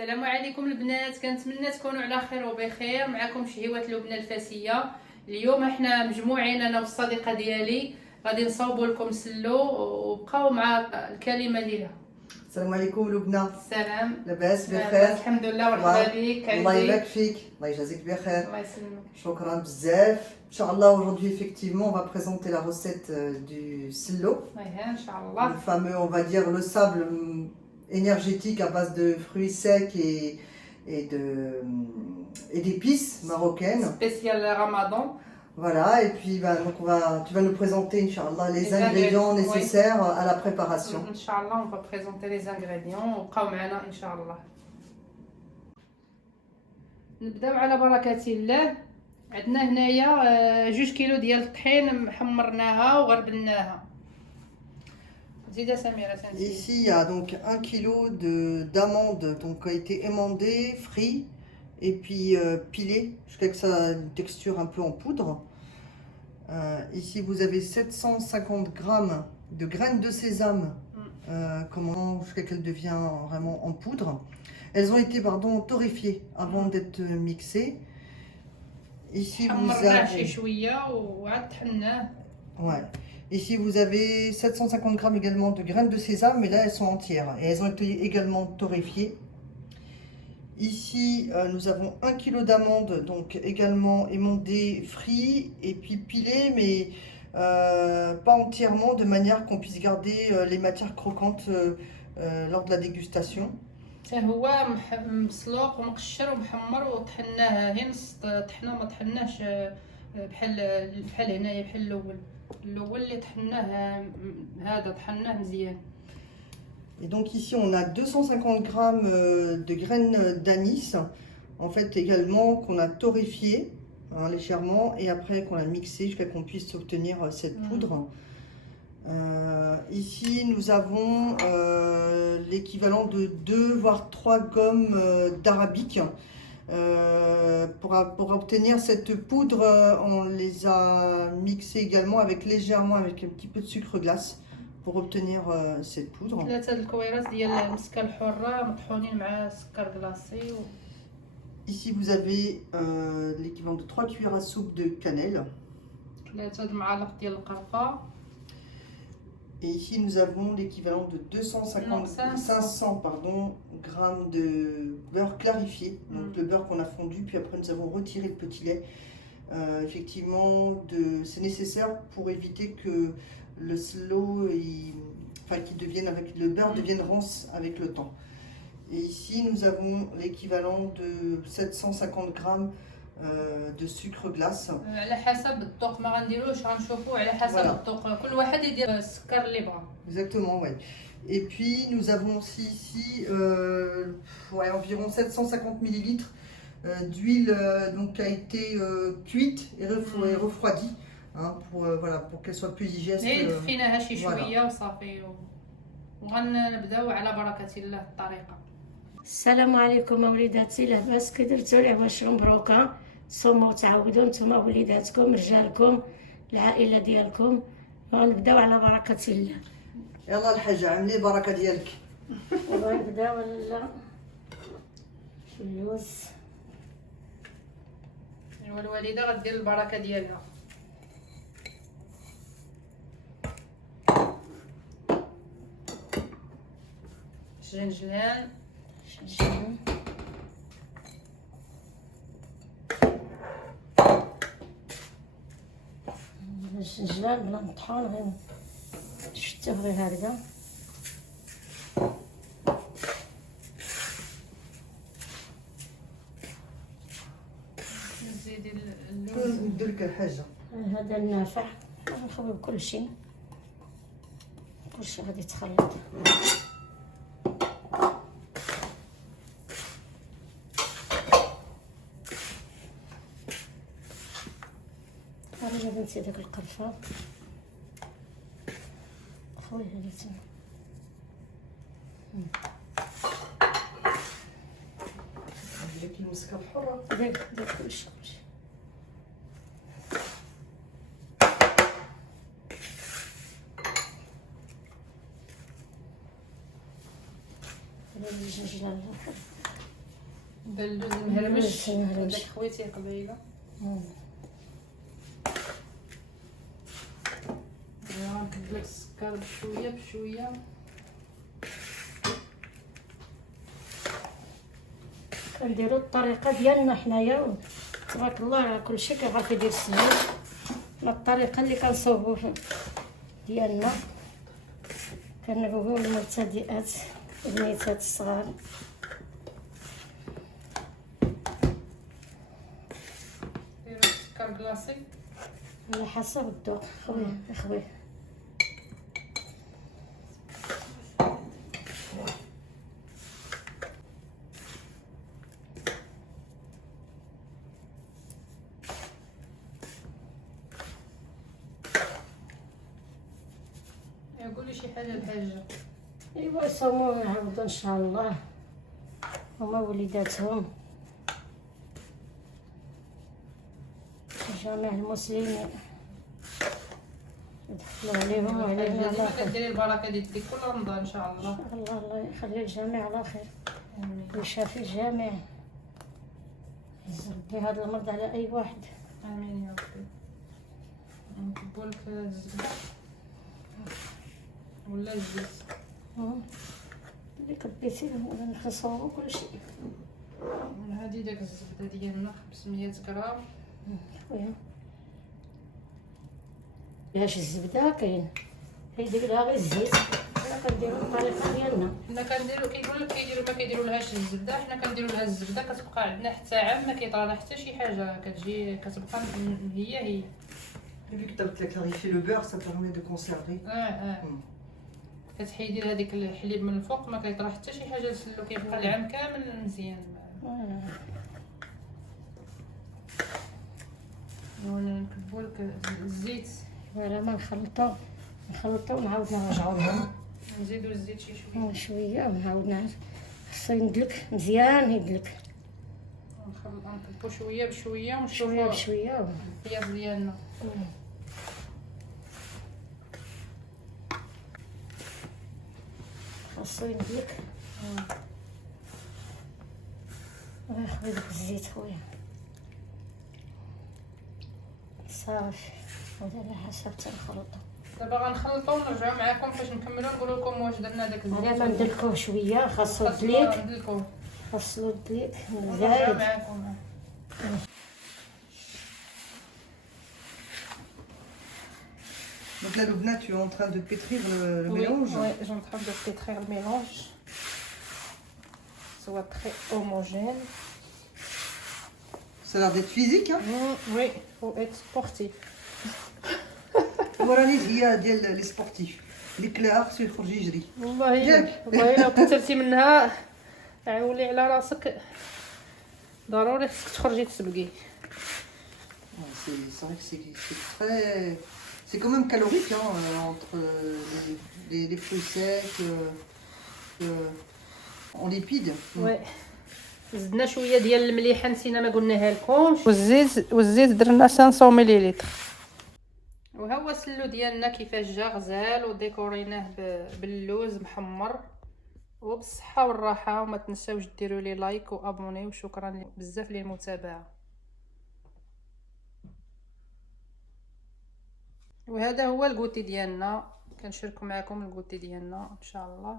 السلام عليكم البنات، كنتمنى تكونوا على خير وبخير. معكم شهيوة لبنى الفاسية. اليوم احنا مجموعين انا والصديقه ديالي غادي نصاوبوا لكم سلو، وبقاو مع الكلمه ديالها. السلام عليكم لبنى. السلام. لاباس بخير؟ الحمد لله. مرحبا بك. الله يبارك فيك، الله يجازيك بخير. الله يسلمك. شكرا بزاف. Inch'Allah, aujourd'hui effectivement on va présenter la recette du sello. ان شاء الله. Le fameux, on va dire, le sable énergétique à base de fruits secs et d'épices marocaines. Spécial Ramadan. Voilà, et puis donc tu vas nous présenter, Inch'Allah, les ingrédients nécessaires à la préparation. Inch'Allah, on va présenter les ingrédients. وبقاو معنا إن شاء الله. نبداو على بركة الله. عندنا هنايا 2 كيلو ديال الطحين حمرناها وغربلناها. زيدة سميرة سنتي. Ici, il y a donc 1 kilo d'amandes qui a été émondé, frit et puis pilé jusqu'à ce que ça ait une texture un peu en poudre. Ici, vous avez 750 grammes de graines de sésame, jusqu'à qu'elle devient vraiment en poudre. Elles ont été torréfiées avant d'être mixées. Ici, Ici, vous avez 750 grammes également de graines de sésame, mais là, elles sont entières et elles ont été également torréfiées. Ici, nous avons 1 kg d'amandes, donc également émondées, frites et puis pilées, mais pas entièrement, de manière qu'on puisse garder les matières croquantes lors de la dégustation. هو مسلوق ومقشر ومحمر وطحناه هي نص طحنه، ما طحناهش بحال هنايا بحال الاول اللي طحناه. هذا طحناه مزيان. Et donc ici on a 250 grammes de graines d'anis, en fait également qu'on a torréfié légèrement et après qu'on a mixé jusqu'à qu'on puisse obtenir cette poudre. Ici nous avons l'équivalent de 2 voire 3 gommes d'arabique. Pour obtenir cette poudre, on les a mixées également légèrement avec un petit peu de sucre glace pour obtenir cette poudre. 3 الكويرات ديال المسكه الحره مطحونين مع سكر كلاصي. Ici vous avez l'équivalent de 3 cuillères à soupe de cannelle. 3 معالق ديال القرفه. Et ici nous avons l'équivalent de 500 grammes de beurre clarifié, donc le beurre qu'on a fondu, puis après nous avons retiré le petit lait. Effectivement, c'est nécessaire pour éviter que le slow, le beurre devienne rance avec le temps. Et ici nous avons l'équivalent de 750 grammes de sucre glace. على حسب الذوق، ما غنديروش، غنشوفوا على حسب الذوق، كل واحد يدير السكر اللي بغا. Exactement, oui. Et puis nous avons aussi ici environ 750 ml d'huile qui a été cuite et refroidie pour qu'elle soit plus digeste. دفيناها شي شويه وصافي، وغنبداو على بركه الله الطريقه. السلام عليكم وليداتي، لاباس كي درتو العواش مبروكه، تصوموا وتعاودوا نتوما وليداتكم رجالكم العائله ديالكم. غنبداو على بركه الله. يلا الحاجه عملي البركه ديالك. غنبداو لالا اللوز. والوالده غدير البركه ديالها. الجنجلان. الجنجلان بلا مطحون، غير شتو غير هكذا. نزيدي اللوز. ندير لك الحاجه. هذا النافع، غنخويو كلشي غادي يتخلط. غادي نسي داك القرفه، خويا هذا تما. ندير لك المسكه الحره. داك كلشي. الجنجلان دار اللوز مهرمش مهرمش. داك خويتي قبيله. غنكب لك السكر بشويه بشويه. كنديرو الطريقه ديالنا حنايا تبارك الله، كلشي كيعرف يدير السهل. الطريقه اللي كنصوبو ديالنا كنبغيو المبتدئات البنيتات الصغار. ديرو السكر كلاصي على حسب الذوق خويا اخويا. قولي شي حاجه الحاجه. ايوا يصوموا يعاودوا ان شاء الله هما وليداتهم جميع المسلمين يدخلوا عليهم وعلينا على ديما خير. كديري البركه ديال كل رمضان ان شاء الله. الله يخلي الجميع على خير امين ويشافي الجميع، يزرد هذا المرض على اي واحد. امين يا ربي. نكبوا لك الزبده ولا الزيت. اللي كبيتي نخصو كلشي. هادي داك الزبده ديالنا 500 غرام. خويا باش الزبده كاين كيدير لها غير الزيت، حنا كنديرو الطريقه ديالنا. حنا كنديرو كيقول لك كيديروا ما كيديروا لهاش الزبده، حنا كنديروا لها الزبده كتبقى عندنا حتى عام ما كيطرى حتى شي حاجه، كتجي كتبقى هي. Vu que tu as clarifié le beurre, ça permet de conserver. كتحيدي هذيك الحليب من الفوق ما كيطرى حتى شي حاجه لسلو، كيبقى العام كامل مزيان. ونكبوا لك الزيت. فوالا ما نخلطو ونعاود نرجعو لهم. نزيدو الزيت شي شويه شويه ونعاود نعرف خصو يندلك مزيان يدلك نكبو شويه بشويه شويه ونشوفو بشويه. البياض ديالنا. خصو يندلك. خويا داك الزيت خويا صافي، هذا على حسب تنخلطو. دابا غنخلطو ونرجعو معاكم باش نكملو نقول لكم واش درنا داك الزيت. على ما ندلكوه شويه خاصو الدليك، خاصو الدليك نرجعو زايد. معاكم. Donc là, Loubna, tu es en train de pétrir le mélange. Oui, je suis en train de pétrir le mélange. Soit très homogène. Ça a l'air d'être physique, hein. Oui, il faut être sportif. Voilà les sportifs. Les clairs, c'est يخرج يجري. والله لو كثرتي منها عولي على راسك، ضروري خصك تخرجي تسبقي. C'est vrai que c'est très... C'est quand même calorique, hein, entre les fruits secs, en lipides. وي زدنا شويه ديال المليحه نسينا ما قلناها لكمش، والزيت درنا 500 مليلتر. وها هو السلو ديالنا كيفاش جا غزال، وديكوريناه باللوز محمر. وبالصحه والراحه، وما تنساوش ديروا لي لايك وابوني، وشكرا بزاف للمتابعه. وهذا هو الكوتي ديالنا، كنشاركوا معكم الكوتي ديالنا ان شاء الله.